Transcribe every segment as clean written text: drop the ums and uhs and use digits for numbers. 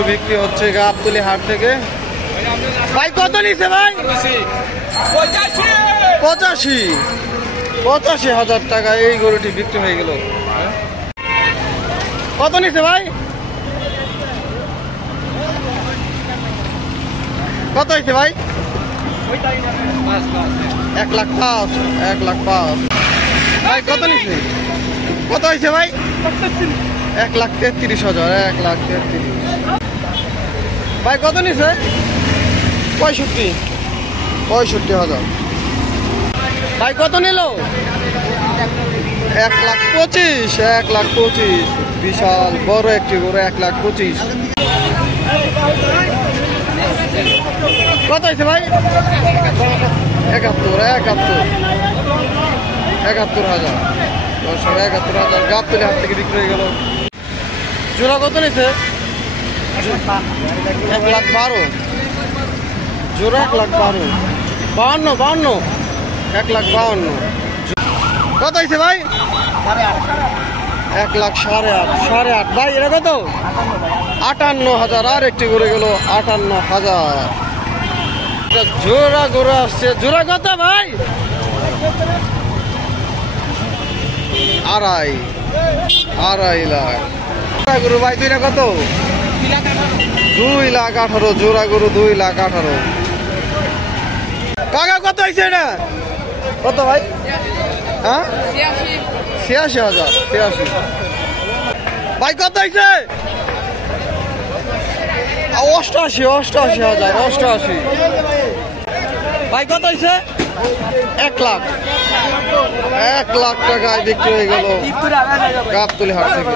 গরু বিক্রি হচ্ছে গাবতলী হাট থেকে। ভাই কত নিছে ভাই? 85,000 টাকা এই গরুটি বিক্রি হয়ে গেল। কত নিছে ভাই? কত হয়েছে ভাই? 1,05,000। 1,05,000 ভাই কত নিছে? কত হয়েছে ভাই? 1,33,000। 1,33,000 ভাই কত নিছে? 65,000 ভাই কত নিল? 1,25,000। 1,25,000 বিশাল বড় একটি গরু। 1,25,000 কত হয়েছে ভাই? 71,000 71,000 গাবতলী হাট থেকে বিক্রি হয়ে গেল। জোড়া কত নিছে? 1,12,000 জোড়া। 1,12,000 52 1,52,000 কত হয়েছে ভাই? 1,08,500 ভাই এটা কত? 58,000 আর একটি গরু গেল 58,000। জোড়া গরু আসছে। জোড়া কত ভাই? 2.5 লাখ গরু ভাই। দুইটা কত? 2,18,000 জোড়া গরু। 2,18,000 কাকা কত হয়েছে এটা? কত ভাই? হ্যাঁ 86,000। 86 ভাই কত হয়েছে? 88,000। 88 ভাই কত হয়েছে? 1 লাখ। 1 লাখ টাকায় বিক্রি হয়ে গেল গাবতলী হাট থেকে।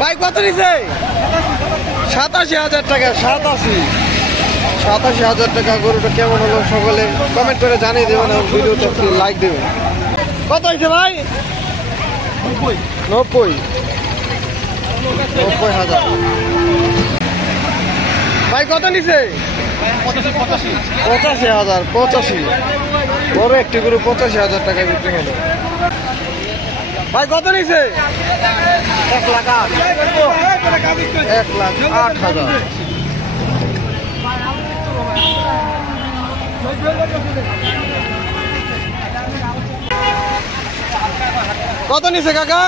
ভাই কত নিছে? 87,000 টাকা। 87,000 টাকা গরুটা কেমন হলো সকলে কমেন্ট করে জানিয়ে দেবেন এবং ভিডিওতে একটি লাইক দেবেন। কত হয়েছে ভাই? 90,000 ভাই কত নিছে? 85,000। 85 বড় একটি গরু 85,000 টাকা বিক্রি হলো। ভাই কত নিছে? 1,08,000। 1,08,000 কত নিছে কাকা?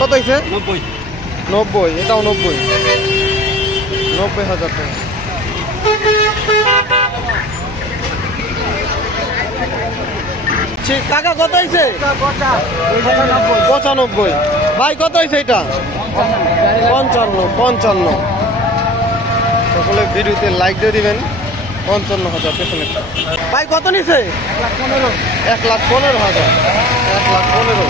কত হয়েছে? 90। এটাও 90,000 টাকা। কাকা কত হয়েছে? 95 ভাই কত হয়েছে এটা? 55 সকলে ভিডিওতে লাইক দিয়ে দিবেন। 55,000 পেছনে ভাই কত নিছে? 1,15,000। 1,15,000